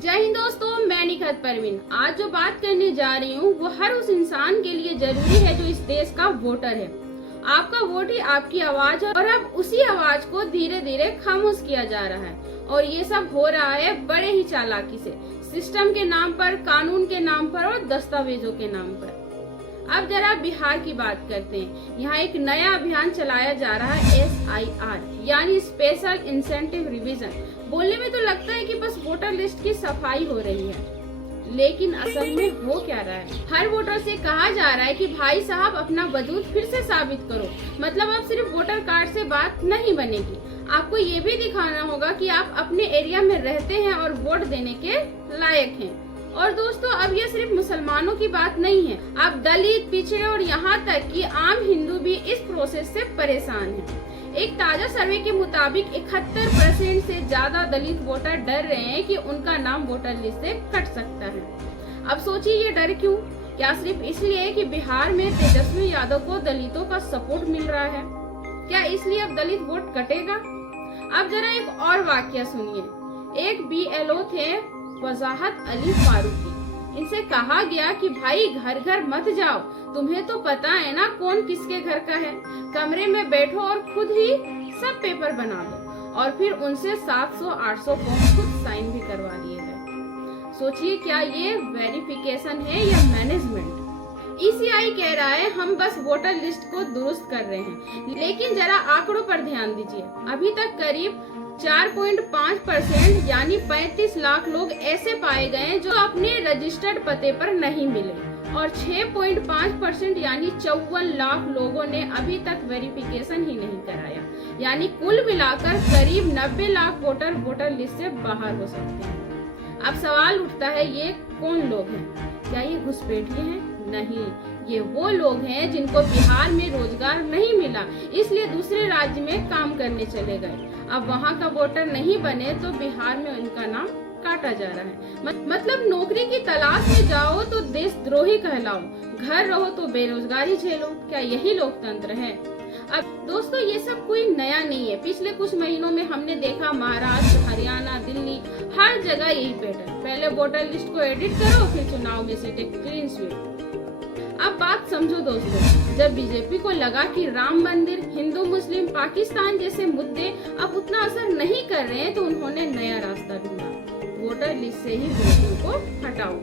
जय हिंद दोस्तों, मैं निखत परवीन। आज जो बात करने जा रही हूँ वो हर उस इंसान के लिए जरूरी है जो इस देश का वोटर है। आपका वोट ही आपकी आवाज है और अब उसी आवाज को धीरे धीरे खामोश किया जा रहा है और ये सब हो रहा है बड़े ही चालाकी से, सिस्टम के नाम पर, कानून के नाम पर और दस्तावेजों के नाम पर। अब जरा बिहार की बात करते हैं। यहाँ एक नया अभियान चलाया जा रहा है SIR यानी स्पेशल इंसेंटिव रिवीजन। बोलने में तो लगता है कि बस वोटर लिस्ट की सफाई हो रही है, लेकिन असल में हो क्या रहा है। हर वोटर से कहा जा रहा है कि भाई साहब अपना वजूद फिर से साबित करो। मतलब अब सिर्फ वोटर कार्ड से बात नहीं बनेगी, आपको ये भी दिखाना होगा कि आप अपने एरिया में रहते हैं और वोट देने के लायक हैं। और दोस्तों, अब ये सिर्फ मुसलमानों की बात नहीं है, अब दलित, पिछड़े और यहाँ तक कि आम हिंदू भी इस प्रोसेस से परेशान हैं। एक ताजा सर्वे के मुताबिक 71% से ज्यादा दलित वोटर डर रहे हैं कि उनका नाम वोटर लिस्ट से कट सकता है। अब सोचिए ये डर क्यों? क्या सिर्फ इसलिए कि बिहार में तेजस्वी यादव को दलितों का सपोर्ट मिल रहा है? क्या इसलिए अब दलित वोट कटेगा? अब जरा एक और वाकया सुनिए। एक BLO थे वजाहत अली फारूकी। इनसे कहा गया कि भाई घर घर मत जाओ, तुम्हें तो पता है ना कौन किसके घर का है। कमरे में बैठो और खुद ही सब पेपर बना दो। और फिर उनसे 700-800 फॉर्म खुद साइन भी करवा लिए गए। सोचिए, क्या ये वेरिफिकेशन है या मैनेजमेंट? ECI कह रहा है हम बस वोटर लिस्ट को दुरुस्त कर रहे हैं, लेकिन जरा आंकड़ों पर ध्यान दीजिए। अभी तक करीब 4.5% यानी 35 लाख लोग ऐसे पाए गए जो अपने रजिस्टर्ड पते पर नहीं मिले और 6.5% यानी 54 लाख लोगों ने अभी तक वेरिफिकेशन ही नहीं कराया। यानी कुल मिलाकर करीब 90 लाख वोटर वोटर लिस्ट से बाहर हो सकते हैं। अब सवाल उठता है, ये कौन लोग हैं? क्या ये घुसपैठिए हैं? नहीं, ये वो लोग हैं जिनको बिहार में रोजगार नहीं मिला, इसलिए दूसरे राज्य में काम करने चले गए। अब वहाँ का वोटर नहीं बने तो बिहार में उनका नाम काटा जा रहा है। मतलब नौकरी की तलाश में जाओ तो देशद्रोही कहलाओ, घर रहो तो बेरोजगारी झेलो। क्या यही लोकतंत्र है? अब दोस्तों, ये सब कोई नया नहीं है। पिछले कुछ महीनों में हमने देखा महाराष्ट्र, हरियाणा, दिल्ली, हर जगह यही पैटर्न। पहले वोटर लिस्ट को एडिट करो, फिर चुनाव में सीटें क्लीन स्वीप। अब बात समझो दोस्तों, जब बीजेपी को लगा कि राम मंदिर, हिंदू मुस्लिम, पाकिस्तान जैसे मुद्दे अब उतना असर नहीं कर रहे हैं तो उन्होंने नया रास्ता ढूंढा, वोटर लिस्ट से ही वोटों को हटाओ।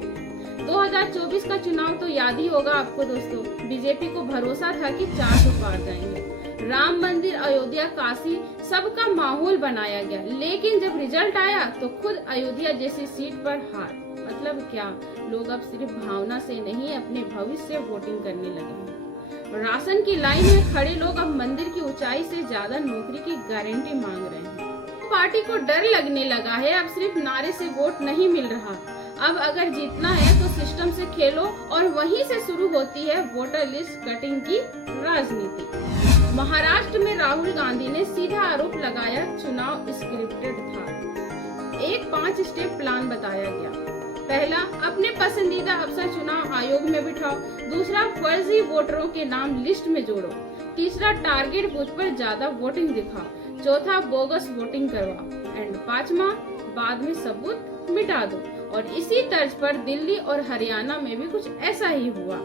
2024 का चुनाव तो याद ही होगा आपको दोस्तों। बीजेपी को भरोसा था कि 400 पार जाएंगे। राम मंदिर, अयोध्या, काशी, सबका माहौल बनाया गया, लेकिन जब रिजल्ट आया तो खुद अयोध्या जैसी सीट पर हार। मतलब क्या? लोग अब सिर्फ भावना से नहीं, अपने भविष्य से वोटिंग करने लगे हैं। राशन की लाइन में खड़े लोग अब मंदिर की ऊंचाई से ज्यादा नौकरी की गारंटी मांग रहे हैं। पार्टी को डर लगने लगा है, अब सिर्फ नारे से वोट नहीं मिल रहा। अब अगर जीतना है तो सिस्टम से खेलो और वहीं से शुरू होती है वोटर लिस्ट कटिंग की राजनीति। महाराष्ट्र में राहुल गांधी ने सीधा आरोप लगाया चुनाव स्क्रिप्टेड था। एक 5 स्टेप प्लान बताया गया। पहला, अपने पसंदीदा अफसर चुनाव आयोग में बिठाओ। दूसरा, फर्जी वोटरों के नाम लिस्ट में जोड़ो। तीसरा, टारगेट बूथ पर ज्यादा वोटिंग दिखाओ। चौथा, बोगस वोटिंग करवाओ। एंड 5वां, बाद में सबूत मिटा दो। और इसी तर्ज पर दिल्ली और हरियाणा में भी कुछ ऐसा ही हुआ।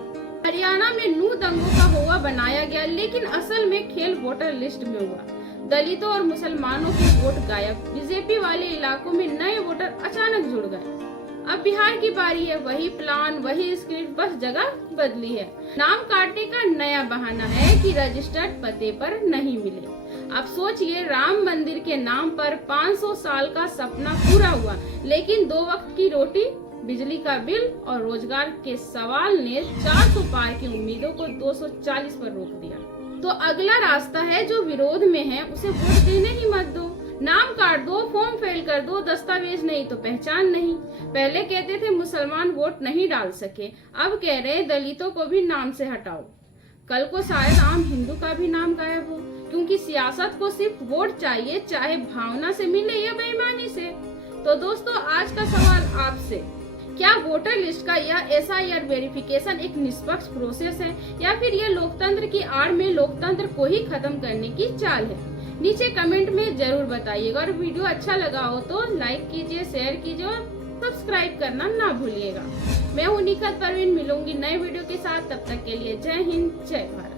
हरियाणा में नू दंगों का हुआ बनाया गया, लेकिन असल में खेल वोटर लिस्ट में हुआ। दलितों और मुसलमानों के वोट गायब। बीजेपी वाले इलाकों में नए वोटर अचानक जुड़ गए। अब बिहार की बारी है, वही प्लान, वही स्क्रिप्ट, बस जगह बदली है। नाम काटने का नया बहाना है कि रजिस्टर्ड पते पर नहीं मिले। अब सोचिए, राम मंदिर के नाम पर 500 साल का सपना पूरा हुआ, लेकिन 2 वक्त की रोटी, बिजली का बिल और रोजगार के सवाल ने 400 पार की उम्मीदों को 240 पर रोक दिया। तो अगला रास्ता है, जो विरोध में है उसे वोट देने ही मत दो। नाम काट दो, फॉर्म फेल कर दो, दस्तावेज नहीं तो पहचान नहीं। पहले कहते थे मुसलमान वोट नहीं डाल सके, अब कह रहे दलितों को भी नाम से हटाओ। कल को शायद आम हिंदू का भी नाम गायब हो, क्योंकि सियासत को सिर्फ वोट चाहिए, चाहे भावना से मिले या बेईमानी से। तो दोस्तों, आज का सवाल आपसे, क्या वोटर लिस्ट का यह SIR वेरिफिकेशन एक निष्पक्ष प्रोसेस है या फिर यह लोकतंत्र की आड़ में लोकतंत्र को ही खत्म करने की चाल है? नीचे कमेंट में जरूर बताइएगा और वीडियो अच्छा लगा हो तो लाइक कीजिए, शेयर कीजिए और सब्सक्राइब करना ना भूलिएगा। मैं हूं निखत परवीन, मिलूंगी नए वीडियो के साथ। तब तक के लिए जय हिंद, जय भारत।